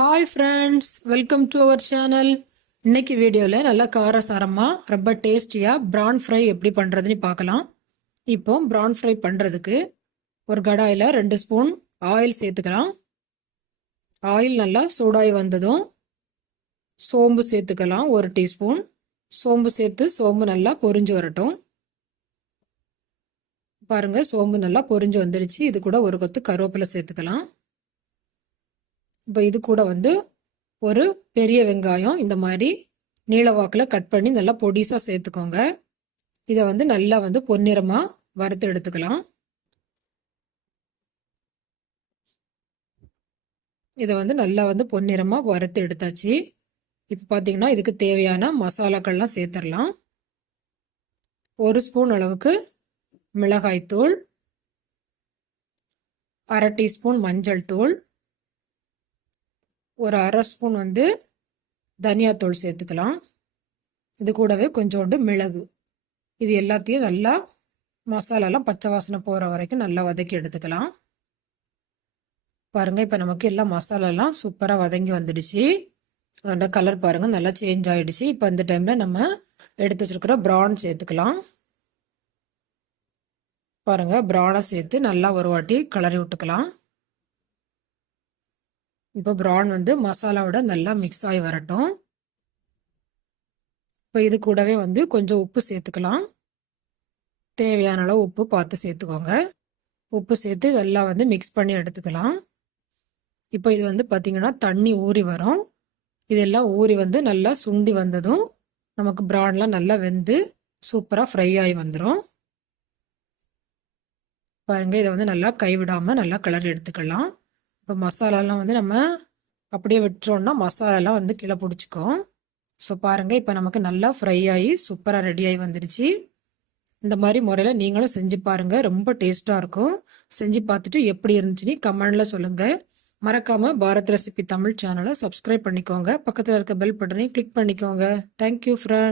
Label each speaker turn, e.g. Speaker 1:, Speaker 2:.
Speaker 1: Hi friends welcome to our channel இன்னைக்கு வீடியோவில் நல்லா காரசாரமாக ரொம்ப டேஸ்டியாக ப்ரான் ஃப்ரை எப்படி பண்ணுறதுன்னு பார்க்கலாம். இப்போ ப்ரான் ஃப்ரை பண்ணுறதுக்கு ஒரு கடாயில் ரெண்டு ஸ்பூன் ஆயில் சேர்த்துக்கலாம். ஆயில் நல்லா சூடாகி வந்ததும் சோம்பு சேர்த்துக்கலாம் ஒரு டீஸ்பூன் சோம்பு சேர்த்து சோம்பு நல்லா பொரிஞ்சு வரட்டும். பாருங்கள் சோம்பு நல்லா பொரிஞ்சு வந்துருச்சு. இது கூட ஒரு கொத்து கருவேப்பிலை சேர்த்துக்கலாம். இப்போ இது கூட வந்து ஒரு பெரிய வெங்காயம் இந்த மாதிரி நீளவாக்கில் கட் பண்ணி நல்லா பொடிசாக சேர்த்துக்கோங்க. இதை வந்து நல்லா வந்து பொன்னிறமாக வறுத்து எடுத்துக்கலாம். இதை வந்து நல்லா வந்து பொன்னிறமாக வறுத்து எடுத்தாச்சு. இப்போ பார்த்தீங்கன்னா இதுக்கு தேவையான மசாலாக்கள்லாம் சேர்த்துடலாம் ஒரு ஸ்பூன் அளவுக்கு மிளகாய்த்தூள் அரை டீஸ்பூன் மஞ்சள் தூள் ஒரு அரை ஸ்பூன் வந்து தனியாத்தூள் சேர்த்துக்கலாம். இது கூடவே கொஞ்சோண்டு மிளகு. இது எல்லாத்தையும் நல்லா மசாலாலாம் பச்சை வாசனை போகிற வரைக்கும் நல்லா வதக்கி எடுத்துக்கலாம். பாருங்கள் இப்போ நமக்கு எல்லாம் மசாலாலாம் சூப்பராக வதங்கி வந்துடுச்சு. அதோட கலர் பாருங்கள் நல்லா சேஞ்ச் ஆகிடுச்சு இப்போ இந்த டைமில் நம்ம எடுத்து வச்சுருக்கிற ப்ரான் சேர்த்துக்கலாம். பாருங்கள் ப்ரானை சேர்த்து நல்லா ஒரு வாட்டி கிளறி விட்டுக்கலாம். இப்போ ப்ரான் வந்து மசாலாவோட நல்லா மிக்ஸ் ஆகி வரட்டும். இப்போ இது கூடவே வந்து கொஞ்சம் உப்பு சேர்த்துக்கலாம். தேவையான அளவு உப்பு பார்த்து சேர்த்துக்கோங்க. உப்பு சேர்த்து இதெல்லாம் வந்து மிக்ஸ் பண்ணி எடுத்துக்கலாம். இப்போ இது வந்து பார்த்திங்கன்னா தண்ணி ஊறி வரும். இதெல்லாம் ஊறி வந்து நல்லா சுண்டி வந்ததும் நமக்கு ப்ரான்லாம் நல்லா வெந்து சூப்பராக ஃப்ரை ஆகி வந்துடும் பாருங்கள் இதை வந்து நல்லா கைவிடாமல் நல்லா கலர் எடுத்துக்கலாம். இப்போ மசாலாலாம் வந்து நம்ம அப்படியே விட்டுறோன்னா மசாலாலாம் வந்து கீழே பிடிச்சிக்கும். ஸோ பாருங்கள் இப்போ நமக்கு நல்லா ஃப்ரை ஆகி சூப்பராக ரெடி ஆகி வந்துடுச்சு. இந்த மாதிரி முறையில் நீங்களும் செஞ்சு பாருங்கள் ரொம்ப டேஸ்ட்டாக இருக்கும். செஞ்சு பார்த்துட்டு எப்படி இருந்துச்சுன்னு கமெண்டில் சொல்லுங்கள் மறக்காமல் பாரத் ரெசிபி தமிழ் சேனலை சப்ஸ்கிரைப் பண்ணிக்கோங்க. பக்கத்தில் இருக்க பெல் பட்டனையும் கிளிக் பண்ணிக்கோங்க. Thank you friend